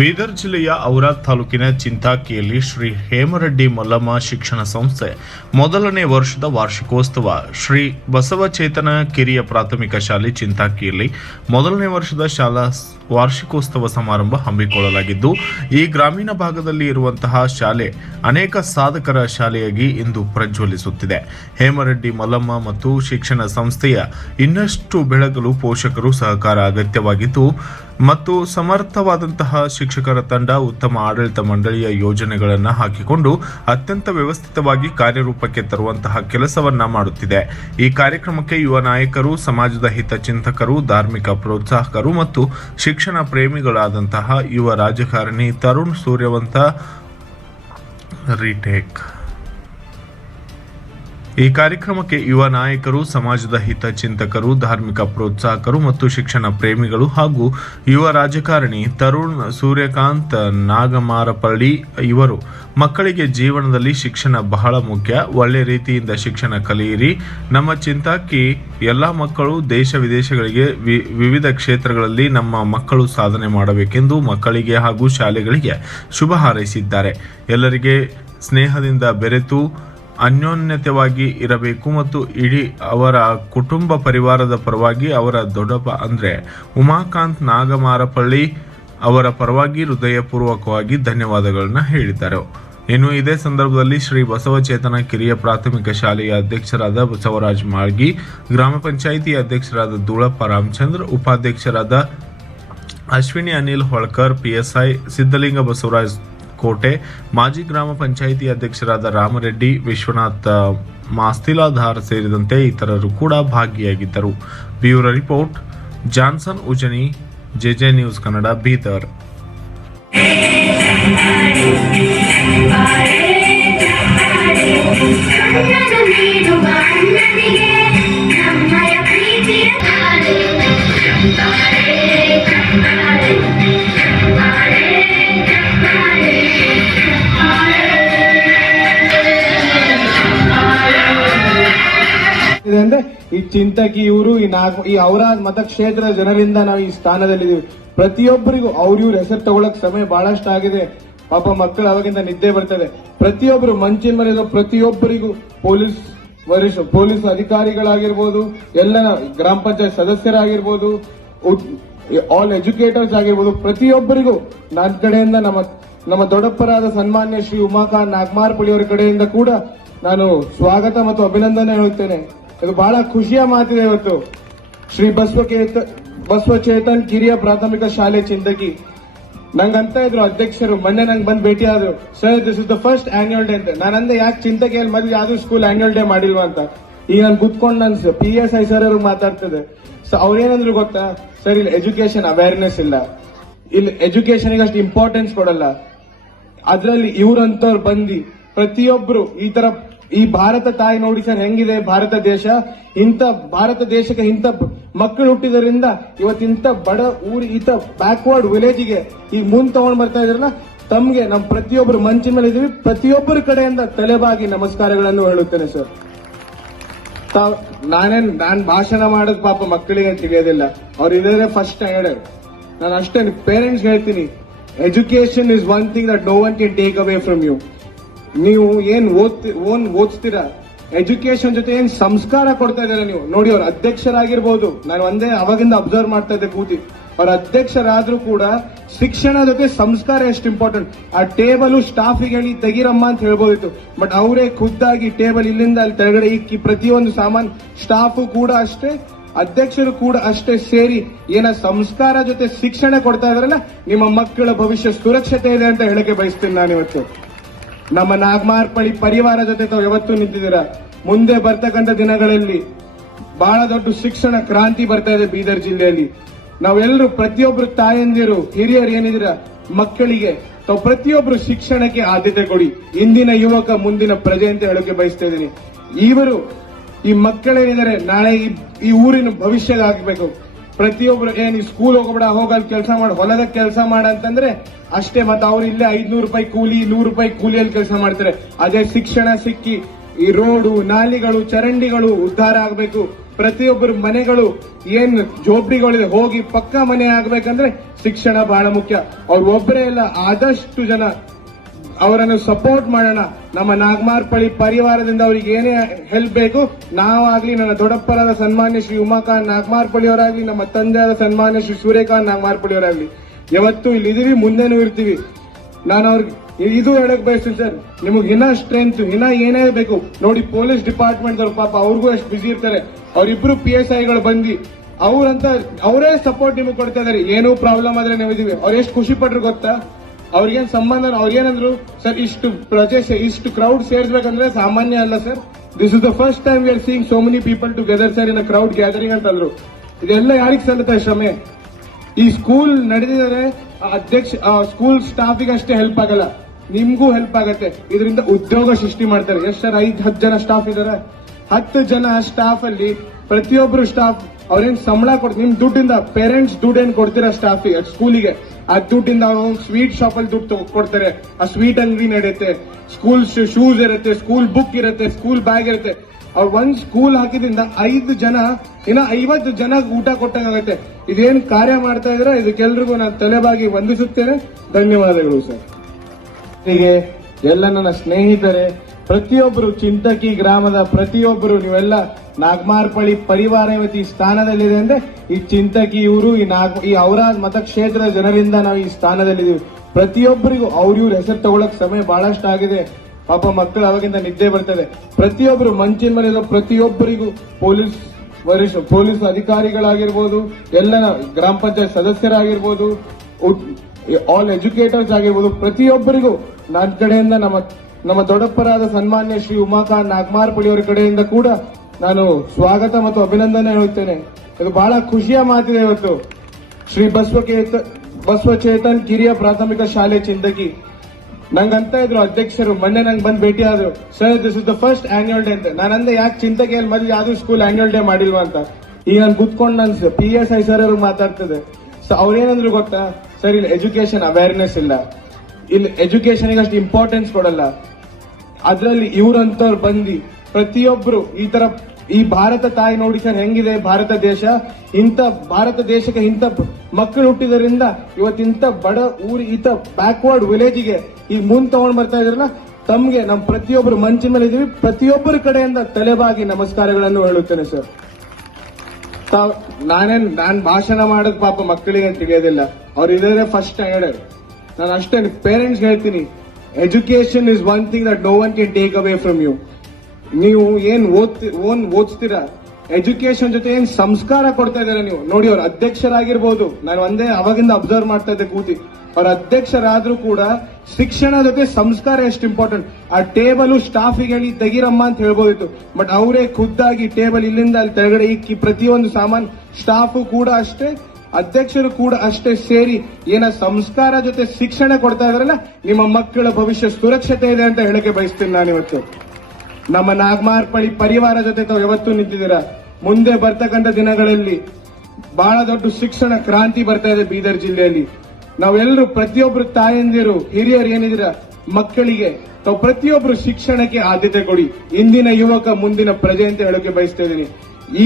ಬೀದರ್ ಜಿಲ್ಲೆಯ ಔರಾದ್ ತಾಲೂಕಿನ ಚಿಂತಾಕಿಯಲ್ಲಿ ಶ್ರೀ ಹೇಮರೆಡ್ಡಿ ಮಲ್ಲಮ್ಮ ಶಿಕ್ಷಣ ಸಂಸ್ಥೆ ಮೊದಲನೇ ವರ್ಷದ ವಾರ್ಷಿಕೋತ್ಸವ. ಶ್ರೀ ಬಸವಚೇತನ ಕಿರಿಯ ಪ್ರಾಥಮಿಕ ಶಾಲೆ ಚಿಂತಾಕಿಯಲ್ಲಿ ಮೊದಲನೇ ವರ್ಷದ ಶಾಲಾ ವಾರ್ಷಿಕೋತ್ಸವ ಸಮಾರಂಭ ಹಮ್ಮಿಕೊಳ್ಳಲಾಗಿದ್ದು, ಈ ಗ್ರಾಮೀಣ ಭಾಗದಲ್ಲಿ ಇರುವಂತಹ ಶಾಲೆ ಅನೇಕ ಸಾಧಕರ ಶಾಲೆಯಾಗಿ ಇಂದು ಪ್ರಜ್ವಲಿಸುತ್ತಿದೆ. ಹೇಮರೆಡ್ಡಿ ಮಲ್ಲಮ್ಮ ಮತ್ತು ಶಿಕ್ಷಣ ಸಂಸ್ಥೆಯ ಇನ್ನಷ್ಟು ಬೆಳಗಲು ಪೋಷಕರು ಸಹಕಾರ ಅಗತ್ಯವಾಗಿದ್ದು, ಮತ್ತು ಸಮರ್ಥವಾದಂತಹ ಶಿಕ್ಷಕರ ತಂಡ ಉತ್ತಮ ಆಡಳಿತ ಮಂಡಳಿಯ ಯೋಜನೆಗಳನ್ನು ಹಾಕಿಕೊಂಡು ಅತ್ಯಂತ ವ್ಯವಸ್ಥಿತವಾಗಿ ಕಾರ್ಯರೂಪಕ್ಕೆ ತರುವಂತಹ ಕೆಲಸವನ್ನ ಮಾಡುತ್ತಿದೆ. ಈ ಕಾರ್ಯಕ್ರಮಕ್ಕೆ ಯುವ ನಾಯಕರು, ಸಮಾಜದ ಹಿತಚಿಂತಕರು, ಧಾರ್ಮಿಕ ಪ್ರೋತ್ಸಾಹಕರು ಮತ್ತು ಶಿಕ್ಷಣ ಪ್ರೇಮಿಗಳಾದಂತಹ ಯುವ ರಾಜಕಾರಣಿ ತರುಣ್ ಸೂರ್ಯವಂತ ರಿಟೇಕ್. ಈ ಕಾರ್ಯಕ್ರಮಕ್ಕೆ ಯುವ ನಾಯಕರು, ಸಮಾಜದ ಹಿತಚಿಂತಕರು ಧಾರ್ಮಿಕ ಪ್ರೋತ್ಸಾಹಕರು ಮತ್ತು ಶಿಕ್ಷಣ ಪ್ರೇಮಿಗಳು ಹಾಗೂ ಯುವ ರಾಜಕಾರಣಿ ತರುಣ್ ಸೂರ್ಯಕಾಂತ್, ನಾಗಮಾರಪಳ್ಳಿ ಇವರು. ಮಕ್ಕಳಿಗೆ ಜೀವನದಲ್ಲಿ ಶಿಕ್ಷಣ ಬಹಳ ಮುಖ್ಯ. ಒಳ್ಳೆ ರೀತಿಯಿಂದ ಶಿಕ್ಷಣ ಕಲಿಯಿರಿ. ನಮ್ಮ ಚಿಂತಾಕಿ ಎಲ್ಲ ಮಕ್ಕಳು ದೇಶ ವಿದೇಶಗಳಿಗೆ ವಿವಿಧ ಕ್ಷೇತ್ರಗಳಲ್ಲಿ ನಮ್ಮ ಮಕ್ಕಳು ಸಾಧನೆ ಮಾಡಬೇಕೆಂದು ಮಕ್ಕಳಿಗೆ ಹಾಗೂ ಶಾಲೆಗಳಿಗೆ ಶುಭ ಹಾರೈಸಿದ್ದಾರೆ. ಎಲ್ಲರಿಗೆ ಸ್ನೇಹದಿಂದ ಬೆರೆತು ಅನ್ಯೋನ್ಯತವಾಗಿ ಇರಬೇಕು ಮತ್ತು ಇಡೀ ಅವರ ಕುಟುಂಬ ಪರಿವಾರದ ಪರವಾಗಿ ಅವರ ದೊಡ್ಡಪ್ಪ ಅಂದರೆ ಉಮಾಕಾಂತ್ ನಾಗಮಾರಪಳ್ಳಿ ಅವರ ಪರವಾಗಿ ಹೃದಯಪೂರ್ವಕವಾಗಿ ಧನ್ಯವಾದಗಳನ್ನ ಹೇಳಿದ್ದಾರೆ. ಇನ್ನು ಇದೇ ಸಂದರ್ಭದಲ್ಲಿ ಶ್ರೀ ಬಸವಚೇತನ ಕಿರಿಯ ಪ್ರಾಥಮಿಕ ಶಾಲೆಯ ಅಧ್ಯಕ್ಷರಾದ ಬಸವರಾಜ್ ಮಾಳ್ಗಿ, ಗ್ರಾಮ ಪಂಚಾಯಿತಿ ಅಧ್ಯಕ್ಷರಾದ ಧೂಳಪ್ಪ ರಾಮಚಂದ್ರ, ಉಪಾಧ್ಯಕ್ಷರಾದ ಅಶ್ವಿನಿ ಅನಿಲ್ ಹೊಳ್ಕರ್ ಪಿಎಸ್ಐ ಸಿದ್ದಲಿಂಗ ಬಸವರಾಜ್ ಕೋಟೆ ಮಾಜಿ ಗ್ರಾಮ ಪಂಚಾಯಿತಿ ಅಧ್ಯಕ್ಷರಾದ ರಾಮರೆಡ್ಡಿ, ವಿಶ್ವನಾಥ್ ಮಾಸ್ತಿಲಾಧಾರ್ ಸೇರಿದಂತೆ ಇತರರು ಕೂಡ ಭಾಗಿಯಾಗಿದ್ದರು. Bureau report, Johnson Ujani, JJ news Kannada, Bidar. ಅಂದ್ರೆ ಈ ಚಿಂತಕಿ ಇವರು, ಈ ನಾಲ್ಕು ಈ ಅವರ ಮತಕ್ಷೇತ್ರದ ಜನರಿಂದ ನಾವು ಈ ಸ್ಥಾನದಲ್ಲಿದ್ದೀವಿ. ಪ್ರತಿಯೊಬ್ಬರಿಗೂ ಅವ್ರ ಇವ್ರ ಹೆಸರು ತಗೊಳಕ್ ಸಮಯ ಬಹಳಷ್ಟು ಆಗಿದೆ. ಪಾಪ ಮಕ್ಕಳು ಅವಾಗಿಂದ ನಿದ್ದೆ ಬರ್ತದೆ. ಪ್ರತಿಯೊಬ್ಬರು ಮಂಚಿನ ಮನೆಯ ಪ್ರತಿಯೊಬ್ಬರಿಗೂ ಪೊಲೀಸ್ ವರಿಷ್ಠ ಪೊಲೀಸ್ ಅಧಿಕಾರಿಗಳಾಗಿರ್ಬೋದು, ಎಲ್ಲ ಗ್ರಾಮ ಪಂಚಾಯತ್ ಸದಸ್ಯರಾಗಿರ್ಬೋದು ಆಲ್ ಎಜುಕೇಟರ್ಸ್ ಆಗಿರ್ಬೋದು, ಪ್ರತಿಯೊಬ್ಬರಿಗೂ ನನ್ನ ಕಡೆಯಿಂದ ನಮ್ಮ ನಮ್ಮ ದೊಡ್ಡಪ್ಪರಾದ ಸನ್ಮಾನ್ಯ ಶ್ರೀ ಉಮಾಕಾಂತ್ ನಾಗಮಾರ್ಪಳ್ಳಿ ಅವರ ಕಡೆಯಿಂದ ಕೂಡ ನಾನು ಸ್ವಾಗತ ಮತ್ತು ಅಭಿನಂದನೆ ಹೇಳುತ್ತೇನೆ. ಇದು ಬಹಳ ಖುಷಿಯ ಮಾತಿದೆ ಇವತ್ತು. ಶ್ರೀ ಬಸವಕೇತ, ಬಸವಚೇತನ್ ಕಿರಿಯ ಪ್ರಾಥಮಿಕ ಶಾಲೆ ಚಿಂತಕಿ. ನಂಗಂತ ಇದ್ರು ಅಧ್ಯಕ್ಷರು, ಮೊನ್ನೆ ನಂಗೆ ಬಂದು ಭೇಟಿ ಆದ್ರು sir this is the first annual day ಅಂತ. ನಾನು ಅಂದೆ ಯಾಕೆ ಚಿಂತಕಿಯಲ್ಲಿ ಮದ್ವೆ, ಯಾವ್ದು ಸ್ಕೂಲ್ ಆನ್ಯುವಲ್ ಡೇ ಮಾಡಿಲ್ವಾ ಅಂತ? ಈಗ ನಾನು ಕುತ್ಕೊಂಡು ನಾನು ಪಿ ಎಸ್ ಐ ಸರ್ ಅವ್ರಿಗೆ ಮಾತಾಡ್ತಿದ್ದೆ ಸೊ ಅವ್ರೇನಂದ್ರು ಗೊತ್ತಾ? ಸರ್ ಇಲ್ಲಿ ಎಜುಕೇಶನ್ ಅವೇರ್ನೆಸ್ ಇಲ್ಲ. ಇಲ್ಲಿ ಎಜುಕೇಶನ್ಗೆ ಅಷ್ಟು ಇಂಪಾರ್ಟೆನ್ಸ್ ಕೊಡಲ್ಲ. ಅದರಲ್ಲಿ ಇವ್ರಂತವ್ರು ಬಂದು, ಪ್ರತಿಯೊಬ್ರು ಈ ತರ ಈ ಭಾರತ ತಾಯಿ ನೋಡಿ ಸರ್ ಹೆಂಗಿದೆ ಭಾರತ ದೇಶ? ಇಂಥ ಭಾರತ ದೇಶಕ್ಕೆ ಇಂಥ ಮಕ್ಕಳು ಹುಟ್ಟಿದ್ರಿಂದ ಇವತ್ತಿಂತ ಬಡ ಊರಿ ಈತ ಬ್ಯಾಕ್ವರ್ಡ್ ವಿಲೇಜಿಗೆ ಈ ಮುಂದ್ ತಗೊಂಡ್ ಬರ್ತಾ ಇದ್ರಲ್ಲ, ತಮ್ಗೆ ನಮ್ ಪ್ರತಿಯೊಬ್ಬರು ಮಂಚಿನ ಮೇಲೆ ಇದೀವಿ ಪ್ರತಿಯೊಬ್ಬರ ಕಡೆಯಿಂದ ತಲೆಬಾಗಿ ನಮಸ್ಕಾರಗಳನ್ನು ಹೇಳುತ್ತೇನೆ ಸರ್. ನಾನೇನ್ ನಾನ್ ಭಾಷಣ ಮಾಡೋದ್ ಪಾಪ ಮಕ್ಕಳಿಗೆ ತಿಳಿಯೋದಿಲ್ಲ. ಅವ್ರು ಇದೇ ಫಸ್ಟ್ ಸ್ಟ್ಯಾಂಡರ್ಡ್ ನಾನು ಅಷ್ಟೇ ಪೇರೆಂಟ್ಸ್ ಹೇಳ್ತೀನಿ education is one thing that no one can take away from you ನೀವು ಏನ್ ಓದ್ತಿ, ಓನ್ ಎಜುಕೇಶನ್ ಜೊತೆ ಏನ್ ಸಂಸ್ಕಾರ ಕೊಡ್ತಾ ಇದ್ದಾರೆ ನೀವು? ನೋಡಿ, ಅವ್ರ ಅಧ್ಯಕ್ಷರಾಗಿರ್ಬೋದು. ನಾನು ಒಂದೇ ಅವಾಗಿಂದ ಅಬ್ಸರ್ವ್ ಮಾಡ್ತಾ ಇದ್ದೆ ಕೂತಿ. ಅವ್ರ ಅಧ್ಯಕ್ಷರಾದ್ರೂ ಕೂಡ ಶಿಕ್ಷಣ ಜೊತೆ ಸಂಸ್ಕಾರ ಎಷ್ಟು ಇಂಪಾರ್ಟೆಂಟ್ ಆ ಟೇಬಲ್ ಸ್ಟಾಫಿಗೆ ಹೇಳಿ ತೆಗಿರಮ್ಮ ಅಂತ ಹೇಳ್ಬೋದಿತ್ತು. ಬಟ್ ಅವರೇ ಖುದ್ದಾಗಿ ಟೇಬಲ್ ಇಲ್ಲಿಂದ ಅಲ್ಲಿ ತೆಳಗಡೆ ಇಕ್ಕಿ ಪ್ರತಿಯೊಂದು ಸಾಮಾನ್ ಸ್ಟಾಫು ಕೂಡ ಅಷ್ಟೇ, ಅಧ್ಯಕ್ಷರು ಕೂಡ ಅಷ್ಟೇ ಸೇರಿ ಏನ ಸಂಸ್ಕಾರ ಜೊತೆ ಶಿಕ್ಷಣ ಕೊಡ್ತಾ ಇದಾರಲ್ಲ ನಿಮ್ಮ ಮಕ್ಕಳ ಭವಿಷ್ಯ ಸುರಕ್ಷತೆ ಇದೆ ಅಂತ ಹೇಳಕ್ಕೆ ಬಯಸ್ತೀನಿ ನಾನು ಇವತ್ತು ನಮ್ಮ ನಾಗಮಾರ್ಪಳ್ಳಿ ಪರಿವಾರ ಜೊತೆ ತಾವು ಯಾವತ್ತೂ ನಿಂತಿದ್ದೀರಾ. ಮುಂದೆ ಬರ್ತಕ್ಕಂಥ ದಿನಗಳಲ್ಲಿ ಬಹಳ ದೊಡ್ಡ ಶಿಕ್ಷಣ ಕ್ರಾಂತಿ ಬರ್ತಾ ಇದೆ ಬೀದರ್ ಜಿಲ್ಲೆಯಲ್ಲಿ. ನಾವೆಲ್ಲರೂ ಪ್ರತಿಯೊಬ್ಬರು ತಾಯಂದಿರು, ಹಿರಿಯರು ಏನಿದ್ದೀರಾ, ಮಕ್ಕಳಿಗೆ ತಾವು ಪ್ರತಿಯೊಬ್ಬರು ಶಿಕ್ಷಣಕ್ಕೆ ಆದ್ಯತೆ ಕೊಡಿ. ಇಂದಿನ ಯುವಕ, ಮುಂದಿನ ಪ್ರಜೆ ಅಂತ ಹೇಳೋಕೆ ಬಯಸ್ತಾ ಇದ್ದೀನಿ. ಇವರು ಈ ಮಕ್ಕಳೇನಿದ್ದಾರೆ, ನಾಳೆ ಈ- ಊರಿನ ಭವಿಷ್ಯ ಆಗ್ಬೇಕು ಪ್ರತಿಯೊಬ್ರು ಏನ್ ಈ ಸ್ಕೂಲ್ ಹೋಗ್ಬೇಡ ಹೋಗಲ್ ಕೆಲಸ ಮಾಡ, ಹೊಲದ ಕೆಲಸ ಮಾಡ ಅಂತಂದ್ರೆ ಅಷ್ಟೇ ಮತ್ತೆ ಅವ್ರು ಇಲ್ಲೇ ಐದ್ನೂರು ರೂಪಾಯಿ ಕೂಲಿ, ನೂರು ರೂಪಾಯಿ ಕೂಲಿಯಲ್ಲಿ ಕೆಲಸ ಮಾಡ್ತಾರೆ. ಅದೇ ಶಿಕ್ಷಣ ಸಿಕ್ಕಿ ಈ ರೋಡು, ನಾಲಿಗಳು, ಚರಂಡಿಗಳು ಉದ್ಧಾರ ಆಗಬೇಕು. ಪ್ರತಿಯೊಬ್ಬರು ಮನೆಗಳು ಏನ್ ಜೋಬ್ರಿಗಳಿದೆ, ಹೋಗಿ ಪಕ್ಕ ಮನೆ ಆಗ್ಬೇಕಂದ್ರೆ ಶಿಕ್ಷಣ ಬಹಳ ಮುಖ್ಯ. ಅವ್ರು ಒಬ್ಬರೇ ಇಲ್ಲ, ಆದಷ್ಟು ಜನ ಅವರನ್ನು ಸಪೋರ್ಟ್ ಮಾಡೋಣ. ನಮ್ಮ ನಾಗಮಾರ್ಪಳ್ಳಿ ಪರಿವಾರದಿಂದ ಅವರಿಗೆ ಏನೇ ಹೆಲ್ಪ್ ಬೇಕು, ನಾವಾಗ್ಲಿ ನನ್ನ ದೊಡ್ಡಪ್ಪರಾದ ಸನ್ಮಾನ್ಯ ಶ್ರೀ ಉಮಾಕಾಂತ್ ನಾಗಮಾರ್ಪಳ್ಳಿ ಅವರಾಗ್ಲಿ ನಮ್ಮ ತಂದೆಯಾದ ಸನ್ಮಾನ್ಯ ಶ್ರೀ ಸೂರ್ಯಕಾಂತ್ ನಾಗಮಾರ್ಪಳ್ಳಿ ಅವರಾಗ್ಲಿ ಯಾವತ್ತು ಇಲ್ಲಿ ಇದೀವಿ ಮುಂದೆನೂ ಇರ್ತೀವಿ. ನಾನು ಅವ್ರಿಗೆ ಇದು ಹೇಳಕ್ ಬಯಸ್ತೀನಿ ಸರ್, ನಿಮಗೆ ಇನ್ನ ಸ್ಟ್ರೆಂತ್ ಇನ್ನ ಏನೇ ಬೇಕು. ನೋಡಿ ಪೊಲೀಸ್ ಡಿಪಾರ್ಟ್ಮೆಂಟ್ ಅವ್ರ ಪಾಪ ಅವ್ರಿಗೂ ಎಷ್ಟು ಬಿಸಿ ಇರ್ತಾರೆ. ಅವರಿಬ್ರು ಪಿ ಎಸ್ ಐಗಳು ಬಂದು, ಅವ್ರಂತ, ಅವರೇ ಸಪೋರ್ಟ್ ನಿಮಗೆ ಕೊಡ್ತಾ ಇದಾರೆ. ಏನೂ ಪ್ರಾಬ್ಲಮ್ ಆದ್ರೆ ನೀವು ಇದೀವಿ ಅವ್ರು ಎಷ್ಟು ಖುಷಿ ಪಟ್ರು ಗೊತ್ತಾ? ಅವ್ರಿಗೇನ್ ಸಂಬಂಧ ಅವ್ರೇನಂದ್ರು ಸರ್, ಇಷ್ಟು ಪ್ರಜೆಸ್, ಇಷ್ಟು ಕ್ರೌಡ್ ಸೇರ್ಸ್ಬೇಕಂದ್ರೆ ಸಾಮಾನ್ಯ ಅಲ್ಲ, sir. This is the first time we are seeing so many people together sir in crowd gathering ಅಂತಂದ್ರು. ಇದೆಲ್ಲ ಯಾರಿಗೆ ಸಲ್ಲುತ್ತೆ ಶ್ರಮೆ? ಈ ಸ್ಕೂಲ್ ನಡೆದಿದ್ದಾರೆ ಅಧ್ಯಕ್ಷ ಸ್ಕೂಲ್ ಸ್ಟಾಫಿಗೆ ಅಷ್ಟೇ ಹೆಲ್ಪ್ ಆಗಲ್ಲ. ನಿಮ್ಗೂ ಹೆಲ್ಪ್ ಆಗತ್ತೆ. ಇದರಿಂದ ಉದ್ಯೋಗ ಸೃಷ್ಟಿ ಮಾಡ್ತಾರೆ. ಎಷ್ಟು ಸರ್? ಐದ್, ಹತ್ತು ಜನ ಸ್ಟಾಫ್ ಇದಾರೆ. ಹತ್ತು ಜನ ಸ್ಟಾಫ್ ಅಲ್ಲಿ ಪ್ರತಿಯೊಬ್ರು ಸ್ಟಾಫ್ ಅವ್ರೇನ್ ಸಂಬಳ ಕೊಡ್ತೀವಿ ನಿಮ್ ದುಡ್ಡಿಂದ ಪೇರೆಂಟ್ಸ್ ದುಡ್ಡು ಕೊಡ್ತೀರಾ ಸ್ಟಾಫ್ ಸ್ಕೂಲಿಗೆ ಆ ದುಡ್ಡಿಂದ ಅವ್ರು ಸ್ವೀಟ್ ಶಾಪ್ ಅಲ್ಲಿ ದುಡ್ಡು ಕೊಡ್ತಾರೆ ಆ ಸ್ವೀಟ್ ಅಂಗಡಿ ನಡೆಯುತ್ತೆ ಸ್ಕೂಲ್ ಶೂಸ್ ಇರುತ್ತೆ ಸ್ಕೂಲ್ ಬುಕ್ ಇರುತ್ತೆ ಸ್ಕೂಲ್ ಬ್ಯಾಗ್ ಇರುತ್ತೆ. ಅವ್ರು ಒಂದ್ ಸ್ಕೂಲ್ ಹಾಕಿದ್ರಿಂದ ಐದು ಜನ, ಇನ್ನ ಐವತ್ತು ಜನ ಊಟ ಕೊಟ್ಟಂಗಾಗತ್ತೆ. ಇದೇನ್ ಕಾರ್ಯ ಮಾಡ್ತಾ ಇದ್ರೆ ಇದಕ್ಕೆಲ್ರಿಗೂ ನಾನು ತಲೆಬಾಗಿ ವಂದಿಸುತ್ತೇನೆ. ಧನ್ಯವಾದಗಳು ಸರ್. ಹೀಗೆ ಎಲ್ಲ ನನ್ನ ಸ್ನೇಹಿತರೆ ಪ್ರತಿಯೊಬ್ಬರು ಚಿಂತಕಿ ಗ್ರಾಮದ ಪ್ರತಿಯೊಬ್ಬರು ನೀವೆಲ್ಲ ನಾಗಮಾರ್ಪಳ್ಳಿ ಈ ಸ್ಥಾನದಲ್ಲಿದೆ ಅಂದ್ರೆ ಈ ಚಿಂತಕಿ ಇವರು, ಈ ನಾಗ್, ಈ ಅವರ ಮತಕ್ಷೇತ್ರದ ಜನರಿಂದ ನಾವು ಈ ಸ್ಥಾನದಲ್ಲಿದ್ದೀವಿ. ಪ್ರತಿಯೊಬ್ಬರಿಗೂ ಅವ್ರ ಇವ್ರ ಹೆಸರು ತಗೊಳಕ್ ಸಮಯ ಬಹಳಷ್ಟು ಆಗಿದೆ. ಪಾಪ ಮಕ್ಕಳು ಅವಾಗಿಂದ ನಿದ್ದೆ ಬರ್ತದೆ. ಪ್ರತಿಯೊಬ್ಬರು ಮಂಚಿನ ಇರೋ ಪ್ರತಿಯೊಬ್ಬರಿಗೂ ಪೊಲೀಸ್ ವರಿಷ್ಠ ಪೊಲೀಸ್ ಅಧಿಕಾರಿಗಳಾಗಿರ್ಬೋದು, ಎಲ್ಲ ಗ್ರಾಮ ಪಂಚಾಯತ್ ಸದಸ್ಯರಾಗಿರ್ಬೋದು ಆಲ್ ಎಜುಕೇಟರ್ಸ್ ಆಗಿರ್ಬೋದು, ಪ್ರತಿಯೊಬ್ಬರಿಗೂ ನನ್ನ ಕಡೆಯಿಂದ ನಮ್ಮ ನಮ್ಮ ದೊಡ್ಡಪ್ಪರಾದ ಸನ್ಮಾನ್ಯ ಶ್ರೀ ಉಮಾಕಾಂತ್ ನಾಗಮಾರ್ಪಳ್ಳಿ ಅವರ ಕಡೆಯಿಂದ ಕೂಡ ನಾನು ಸ್ವಾಗತ ಮತ್ತು ಅಭಿನಂದನೆ ಹೇಳುತ್ತೇನೆ. ಇದು ಬಹಳ ಖುಷಿಯ ಮಾತಿದೆ ಇವತ್ತು. ಶ್ರೀ ಬಸವಕೇತ ಬಸವಚೇತನ್ ಕಿರಿಯ ಪ್ರಾಥಮಿಕ ಶಾಲೆ ಚಿಂತಕಿ. ನಂಗಂತ ಇದ್ರು ಅಧ್ಯಕ್ಷರು, ಮೊನ್ನೆ ನಂಗೆ ಬಂದು ಭೇಟಿ ಆದ್ರು. Sir this is the first annual day ಅಂತ. ನಾನು ಅಂದೆ ಯಾಕೆ ಚಿಂತಕಿಯಲ್ಲಿ ಮದುವೆ? ಯಾವ್ದು ಸ್ಕೂಲ್ ಆನ್ಯುವಲ್ ಡೇ ಮಾಡಿಲ್ವಾ ಅಂತ. ಈಗ ನಾನು ಕುತ್ಕೊಂಡು ನಾನು ಪಿ ಎಸ್ ಐ ಸರ್ ಅವ್ರಿಗೆ ಮಾತಾಡ್ತದೆ ಸೊ ಅವ್ರೇನಂದ್ರು ಗೊತ್ತಾ? ಸರ್ ಇಲ್ಲಿ ಎಜುಕೇಶನ್ ಅವೇರ್ನೆಸ್ ಇಲ್ಲ. ಇಲ್ಲಿ ಎಜುಕೇಶನ್ ಅಷ್ಟು ಇಂಪಾರ್ಟೆನ್ಸ್ ಕೊಡಲ್ಲ. ಅದರಲ್ಲಿ ಇವ್ರಂತವ್ರು ಬಂದು ಪ್ರತಿಯೊಬ್ರು ಈ ತರ ಈ ಭಾರತ ತಾಯಿ ನೋಡಿ ಸರ್ ಹೆಂಗಿದೆ ಭಾರತ ದೇಶ? ಇಂಥ ಭಾರತ ದೇಶಕ್ಕೆ ಇಂಥ ಮಕ್ಕಳು ಹುಟ್ಟಿದ್ರಿಂದ ಇವತ್ತಿಂತ ಬಡ ಊರು ಈತ ಬ್ಯಾಕ್ವರ್ಡ್ ವಿಲೇಜಿಗೆ ಈ ಮುಂದ್ ತಗೊಂಡ್ ಬರ್ತಾ ಇದ್ರಲ್ಲ, ತಮ್ಗೆ ನಮ್ ಪ್ರತಿಯೊಬ್ಬರು ಮಂಚಿನ ಮೇಲೆ ಇದೀವಿ. ಪ್ರತಿಯೊಬ್ಬರ ಕಡೆಯಿಂದ ತಲೆಬಾಗಿ ನಮಸ್ಕಾರಗಳನ್ನು ಹೇಳುತ್ತೇನೆ ಸರ್. ನಾನೇನ್ ನಾನ್ ಭಾಷಣ ಮಾಡೋದ್ ಪಾಪ ಮಕ್ಕಳಿಗೆ ತಿಳಿಯೋದಿಲ್ಲ. ಅವ್ರು ಇದೇ ಫಸ್ಟ್ ಸ್ಟ್ಯಾಂಡರ್ಡ್ ನಾನು ಅಷ್ಟೇ ಪೇರೆಂಟ್ಸ್ ಹೇಳ್ತೀನಿ. Education is one thing that no one can take away from you ನೀವು ಏನ್ ಓದ್ತಿ, ಓನ್ ಎಜುಕೇಶನ್ ಜೊತೆ ಏನ್ ಸಂಸ್ಕಾರ ಕೊಡ್ತಾ ಇದ್ದಾರೆ ನೀವು? ನೋಡಿ, ಅವ್ರ ಅಧ್ಯಕ್ಷರಾಗಿರ್ಬೋದು. ನಾನು ಒಂದೇ ಅವಾಗಿಂದ ಅಬ್ಸರ್ವ್ ಮಾಡ್ತಾ ಇದ್ದೆ ಕೂತಿ. ಅವ್ರ ಅಧ್ಯಕ್ಷರಾದ್ರೂ ಕೂಡ ಶಿಕ್ಷಣ ಜೊತೆ ಸಂಸ್ಕಾರ ಎಷ್ಟು ಇಂಪಾರ್ಟೆಂಟ್ ಆ ಟೇಬಲ್ ಸ್ಟಾಫಿಗೆ ಹೇಳಿ, ತೆಗಿರಮ್ಮ ಅಂತ ಹೇಳ್ಬೋದಿತ್ತು. ಬಟ್ ಅವರೇ ಖುದ್ದಾಗಿ ಟೇಬಲ್ ಇಲ್ಲಿಂದ ಅಲ್ಲಿ ತೆಳಗಡೆ ಇಕ್ಕಿ ಪ್ರತಿಯೊಂದು ಸಾಮಾನು, ಸ್ಟಾಫು ಕೂಡ ಅಷ್ಟೇ. ಅಧ್ಯಕ್ಷರು ಕೂಡ ಅಷ್ಟೇ ಸೇರಿ ಏನ ಸಂಸ್ಕಾರ ಜೊತೆ ಶಿಕ್ಷಣ ಕೊಡ್ತಾ ಇದ್ರಲ್ಲ ನಿಮ್ಮ ಮಕ್ಕಳ ಭವಿಷ್ಯ ಸುರಕ್ಷತೆ ಇದೆ ಅಂತ ಹೇಳಕ್ಕೆ ಬಯಸ್ತೀನಿ ನಾನು ಇವತ್ತು. ನಮ್ಮ ನಾಗಮಾರ್ಪಳಿ ಪರಿವಾರ ಜೊತೆ ತಾವು ಯಾವತ್ತೂ ನಿಂತಿದ್ದೀರಾ? ಮುಂದೆ ಬರ್ತಕ್ಕಂಥ ದಿನಗಳಲ್ಲಿ ಬಹಳ ದೊಡ್ಡ ಶಿಕ್ಷಣ ಕ್ರಾಂತಿ ಬರ್ತಾ ಇದೆ ಬೀದರ್ ಜಿಲ್ಲೆಯಲ್ಲಿ. ನಾವೆಲ್ಲರೂ ಪ್ರತಿಯೊಬ್ಬರು ತಾಯಂದಿರು, ಹಿರಿಯರು ಏನಿದ್ದೀರಾ? ಮಕ್ಕಳಿಗೆ ತಾವು ಪ್ರತಿಯೊಬ್ಬರು ಶಿಕ್ಷಣಕ್ಕೆ ಆದ್ಯತೆ ಕೊಡಿ. ಇಂದಿನ ಯುವಕ, ಮುಂದಿನ ಪ್ರಜೆ ಅಂತ ಹೇಳೋಕೆ ಬಯಸ್ತಾ ಇದ್ದೀನಿ.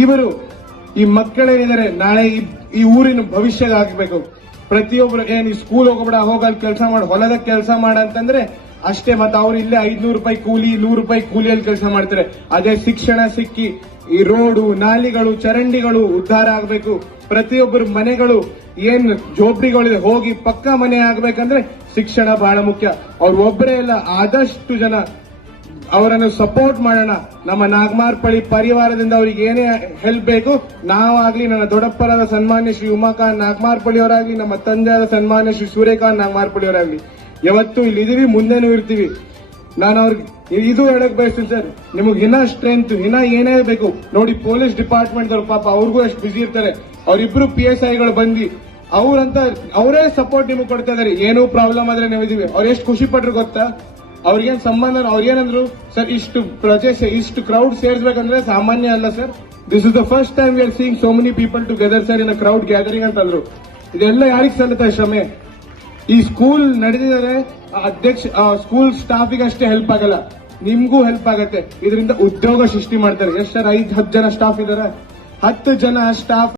ಇವರು ಈ ಮಕ್ಕಳೇನಿದ್ದಾರೆ, ನಾಳೆ ಈ- ಊರಿನ ಭವಿಷ್ಯ ಆಗಬೇಕು ಪ್ರತಿಯೊಬ್ರು ಏನ್ ಸ್ಕೂಲ್ ಹೋಗಬೇಡ ಹೋಗಲ್ ಕೆಲಸ ಮಾಡಿ, ಹೊಲದ ಕೆಲಸ ಮಾಡ ಅಂತಂದ್ರೆ ಅಷ್ಟೇ, ಮತ್ತೆ ಅವ್ರು ಇಲ್ಲೇ ಐದ್ನೂರು ರೂಪಾಯಿ ಕೂಲಿ, ನೂರು ರೂಪಾಯಿ ಕೂಲಿಯಲ್ಲಿ ಕೆಲಸ ಮಾಡ್ತಾರೆ. ಅದೇ ಶಿಕ್ಷಣ ಸಿಕ್ಕಿ ಈ ರೋಡು, ನಾಲಿಗಳು, ಚರಂಡಿಗಳು ಉದ್ಧಾರ ಆಗಬೇಕು. ಪ್ರತಿಯೊಬ್ಬರು ಮನೆಗಳು ಏನ್ ಜೋಬ್ರಿಗಳಿದೆ, ಹೋಗಿ ಪಕ್ಕ ಮನೆ ಆಗ್ಬೇಕಂದ್ರೆ ಶಿಕ್ಷಣ ಬಹಳ ಮುಖ್ಯ. ಅವ್ರು ಒಬ್ಬರೇ ಇಲ್ಲ ಆದಷ್ಟು ಜನ ಅವರನ್ನು ಸಪೋರ್ಟ್ ಮಾಡೋಣ. ನಮ್ಮ ನಾಗಮಾರ್ಪಳ್ಳಿ ಪರಿವಾರದಿಂದ ಅವರಿಗೆ ಏನೇ ಹೆಲ್ಪ್ ಬೇಕು, ನಾವಾಗ್ಲಿ ನನ್ನ ದೊಡ್ಡಪ್ಪರಾದ ಸನ್ಮಾನ್ಯ ಶ್ರೀ ಉಮಾಕಾಂತ್ ನಾಗಮಾರ್ಪಳ್ಳಿ ಅವರಾಗ್ಲಿ ನಮ್ಮ ತಂದೆಯಾದ ಸನ್ಮಾನ್ಯ ಶ್ರೀ ಸೂರ್ಯಕಾಂತ್ ನಾಗಮಾರ್ಪಳ್ಳಿ ಅವರಾಗ್ಲಿ ಯಾವತ್ತು ಇಲ್ಲಿ ಇದೀವಿ ಮುಂದೆನೂ ಇರ್ತೀವಿ. ನಾನು ಅವ್ರಿಗೆ ಇದು ಹೇಳಕ್ ಬಯಸ್ತೀನಿ ಸರ್ ನಿಮಗೆ ಇನ್ನ ಸ್ಟ್ರೆಂತ್ ಇನ್ನ ಏನೇ ಬೇಕು. ನೋಡಿ ಪೊಲೀಸ್ ಡಿಪಾರ್ಟ್ಮೆಂಟ್ ಅವ್ರ ಪಾಪ ಅವ್ರಿಗೂ ಎಷ್ಟು ಬಿಸಿ ಇರ್ತಾರೆ. ಅವರಿಬ್ರು ಪಿ ಎಸ್ ಐಗಳು ಬಂದು ಅವ್ರಂತ, ಅವರೇ ಸಪೋರ್ಟ್ ನಿಮಗೆ ಕೊಡ್ತಾ ಇದಾರೆ. ಏನೂ ಪ್ರಾಬ್ಲಮ್ ಆದ್ರೆ ನಾವು ಇದೀವಿ ಅವ್ರು ಎಷ್ಟು ಖುಷಿ ಪಟ್ರು ಗೊತ್ತಾ? ಅವ್ರಿಗೇನ್ ಸಂಬಂಧ ಅವ್ರೇನಂದ್ರು ಸರ್, ಇಷ್ಟು ಪ್ರಜೆ ಇಷ್ಟು ಕ್ರೌಡ್ ಸೇರ್ಸ್ಬೇಕಂದ್ರೆ ಸಾಮಾನ್ಯ ಅಲ್ಲ, sir. This is the first time we are seeing so many people together sir in crowd gathering ಅಂತಂದ್ರು. ಇದೆಲ್ಲ ಯಾರಿಗೆ ಸಲ್ಲುತ್ತೆ ಶ್ರಮೆ? ಈ ಸ್ಕೂಲ್ ನಡೆದಿದ್ದಾರೆ ಅಧ್ಯಕ್ಷ ಸ್ಕೂಲ್ ಸ್ಟಾಫಿಗೆ ಅಷ್ಟೇ ಹೆಲ್ಪ್ ಆಗಲ್ಲ. ನಿಮ್ಗೂ ಹೆಲ್ಪ್ ಆಗತ್ತೆ. ಇದರಿಂದ ಉದ್ಯೋಗ ಸೃಷ್ಟಿ ಮಾಡ್ತಾರೆ. ಎಷ್ಟು ಸರ್? ಐದ್, ಹತ್ತು ಜನ ಸ್ಟಾಫ್ ಇದಾರೆ. ಹತ್ತು ಜನ ಸ್ಟಾಫ್